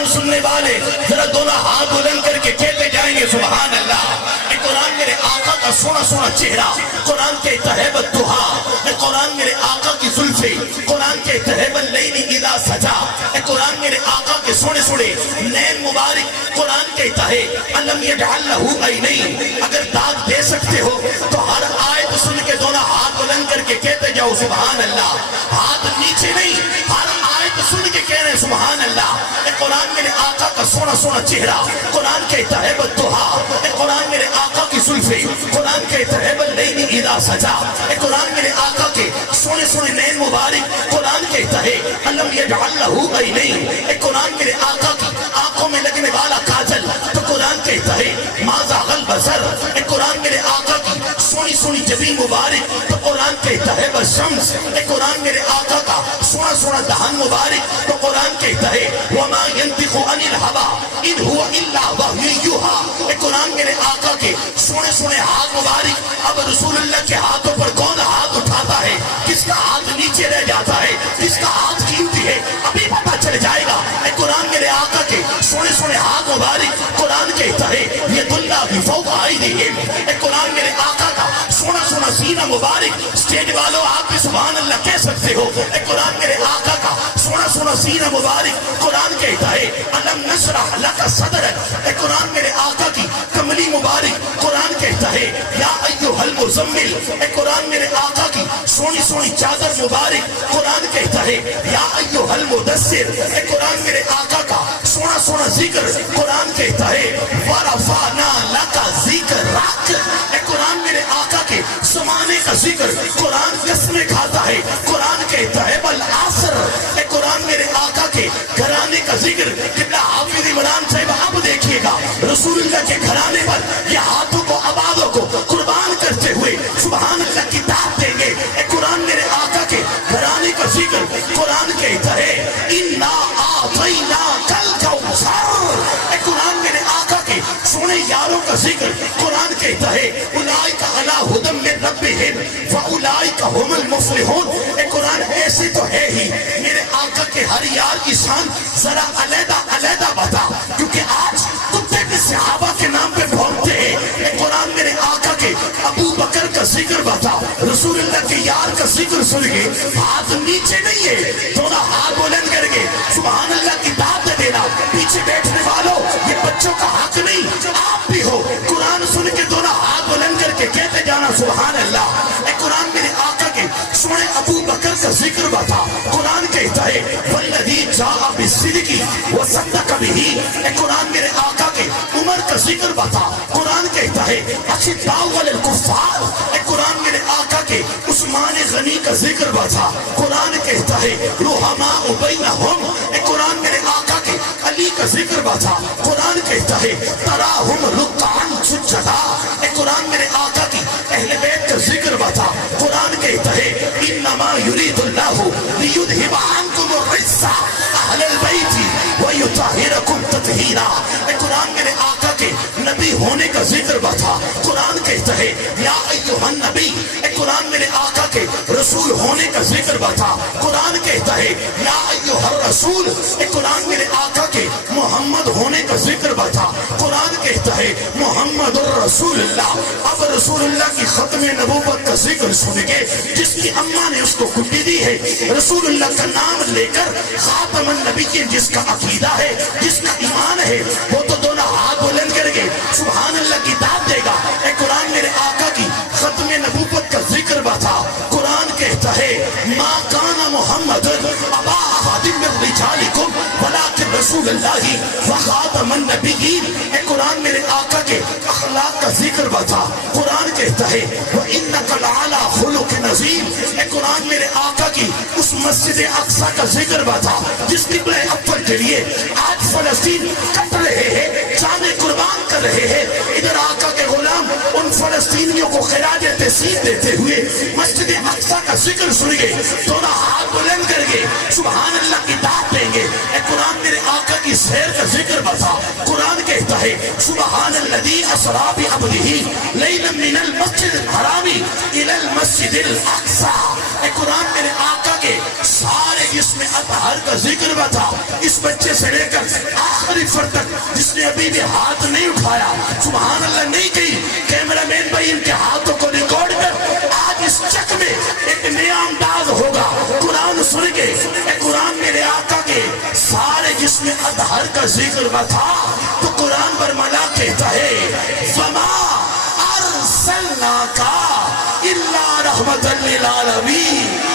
قرآن سننے والے ذرا دونوں ہاتھ بلند کر کے کہتے جائیں گے سبحان اللہ۔ اے قرآن میرے آقا کا سونا سونا چہرہ، قرآن کے تہیب الدہا، اے قرآن میرے آقا کی زلفیں، قرآن کے تہیب اللیل اذا سجا، اے قرآن میرے آقا کے سونے سونے نین مبارک، قرآن کے تہے علم یجعل لہ عینین۔ اگر داد دے سکتے ہو تو ہر آیت سن کے دونوں ہاتھ بلند کر کے کہتے جاؤ سبحان اللہ۔ ہاتھ نیچے نہیں، ہر آیت سن کے کہہ رہے سبحان اللہ۔ اے قرآن میرے آقا کا سونا سونا چہرہ، قرآن کے تہیب الدہا، اے قرآن میرے آقا کی زلفیں، قرآن کے تہیب اللیل اذا سجا، اے قرآن میرے آقا کے سونے سونے نین مبارک، قرآن کے تہے علم یجعل لہ عینین۔ اے قرآن میرے آقا کی آنکھوں میں لگنے والا کاجل تو قرآن کے تہے ما زاغ البصر۔ اے قرآن میرے آقا کی سونی سونی جبین مبارک تو قرآن کے تہے الشمس۔ اے قرآن میرے آقا کا سونا سونا دہن مبارک تو قرآن کے تہے وما ينطق عن الهوى ان هو الا وحی یوحی۔ اے قرآن میرے آقا کے سونے سونے ہاتھ مبارک۔ اب رسول اللہ کے ہاتھوں پر کون ہاتھ اٹھاتا ہے؟ کس کا ہاتھ نیچے رہ جاتا ہے؟ کس کا ہاتھ قیمتی ہے؟ ابھی پتہ چل جائے گا۔ اے قرآن میرے آقا کے سونے سونے ہاتھ مبارک، قرآن کے تہے ید اللہ فوق ایدیہم۔ اے قرآن میرے آقا کا سونا سونا سینہ مبارک۔ اسٹیج والوں آپ بھی سبحان اللہ کہہ سکتے ہو۔ اے قرآن میرے آقا کا سونا سونا سینہ مبارک، قرآن کے تہے الم نشرح لک صدرک۔ اے قرآن میرے آقا کی کملی مبارک، قرآن کے تہے یا ایھا المزمل۔ اے قرآن میرے آقا کی سونی سونی چادر مبارک، قرآن کے تہے یا ایھا المدثر۔ اے قرآن میرے آقا کا سونا سونا ذکر، قرآن کے تہے ورفعنا لک ذکرک۔ اے قرآن میرے آقا کے زمانے کا ذکر، قرآن قسمیں کھاتا ہے، قرآن کے تہے والعصر۔ اے قرآن میرے آقا کے گھرانے کا ذکر۔ قبلہ حافظ عمران صاحب اب دیکھیے گا رسول اللہ کے گھرانے پر یہ ہاتھوں کو آبادوں کو قربان کرتے ہوئے سبحان اللہ کتاب دیں گے۔ اے قرآن میرے آقا کے گھرانے کا ذکر، قرآن کے تہے انا اعطیناک الکوثر۔ اے قرآن میرے آقا کے سونے یاروں کا ذکر، قرآن کے تہے اولئک علی ھدی من ربہم واولئک ھم المفلحون۔ اے قرآن ایسے تو ہے ہی میرے آقا کے ہر یار کی شان ذرا علیحدہ علیحدہ بتا، کیونکہ آج کتے بھی صحابہ کے نام پہ بھونکتے ہیں۔ اے قرآن میرے آقا کے ابو بکر کا ذکر بتا، رسول اللہ کے یار کا ذکر سن کے ہاتھ نیچے نہیں ہے، دونوں ہاتھ بلند کر کے سبحان اللہ کتاب دے دینا۔ پیچھے بیٹھنے والوں یہ بچوں کا حق نہیں، آپ بھی ہو۔ قرآن سن کے دونوں ہاتھ بلند کر کے کہتے جانا سبحان اللہ۔ اے قرآن میرے آقا کے سونے ابو بکر کا ذکر بتا، قرآن کہتا ہے والذی جاء بالصدق وصدق بہ۔ اے قرآن میرے آقا کے عمر کا ذکر بتا، قرآن کہتا ہے اشداء علی الکفار۔ اے قرآن میرے آقا کے عثمان غنی کا ذکر بتا، قرآن کہتا ہے رحماء بینہم۔ اے قرآن میرے آقا کے علی کا ذکر بتا، قرآن کہتا ہے تراہم رکعا سجدا۔ اے قرآن میرے آقا کی اہل بیت کا ذکر بتا، قرآن کہتا ہے انما یرید اللہ لیذھب عنکم الرجس اہل البیت ویطہرکم تطہیرا۔ اے قرآن میرے آقا کے نبی ہونے کا ذکر بتا، قرآن کہتا ہے یا ایھا النبی۔ اے قرآن میرے آقا کے رسول ہونے کا ذکر بتا، قرآن کہتا ہے یا ایھا الرسول۔ اے قرآن میرے آقا کے محمد ہونے کا ذکر بتا، قرآن کہتا ہے محمد الرسول اللہ۔ اب رسول اللہ کی ختم نبوت کا ذکر سن کے جس کی اماں نے اس کو کٹی دی ہے، رسول اللہ کا نام لے کر خاتم النبیین جس کا عقیدہ ہے، جس کا ایمان ہے، وہ تو دونوں ہاتھ بلند کر کے سبحان اللہ کتاب دے گا۔ اے قرآن میرے آقا کی ختم نبوت کا ذکر بتا، قرآن کہتا ہے ما کان محمد ابا احد من رجالکم ولکن رسول اللہ وخاتم النبیین۔ اے قرآن میرے آقا کے اخلاق کا ذکر بتا، قرآن کہتا ہے وانک لعلی خلق عظیم۔ اے قرآن میرے آقا کی اس مسجد اقصی کا ذکر بتا جس قبلہ اول کے لیے آج فلسطین کٹ رہے ہیں، جانیں قربان کر رہے ہیں۔ ادھر آقا کے غلام ان فلسطینیوں کو خراج تحسین دیتے ہوئے مسجد اقصی کا ذکر سن گے، دونوں ہاتھ بلند کر کے سبحان اللہ کتاب دیں گے۔ اے قرآن میرے آقا کی سیر کا ذکر بتا، قرآن کہتا ہے سبحان الذی اسری بعبدہ لیلا من المسجد الحرام الی المسجد الاقصی۔ اے قرآن میرے آقا کے سارے جس میں اطہر کا ذکر ہوا تھا، اس بچے سے لے کر آخری فرد تک جس نے ابھی بھی ہاتھ نہیں اٹھایا، سبحان اللہ نہیں کہی، کیمرہ مین بھائی ان کے ہاتھوں کو ریکارڈ کر، آج اس چک میں ایک نیا انداز ہوگا، قرآن سن کے، اے قرآن میرے آقا کے سارے جس میں اطہر کا ذکر ہوا تھا، تو قرآن برملا کہتا ہے فَمَا أَرْسَلْنَاكَ إِلَّا رَحْمَةً لِلْعَالَمِينَ.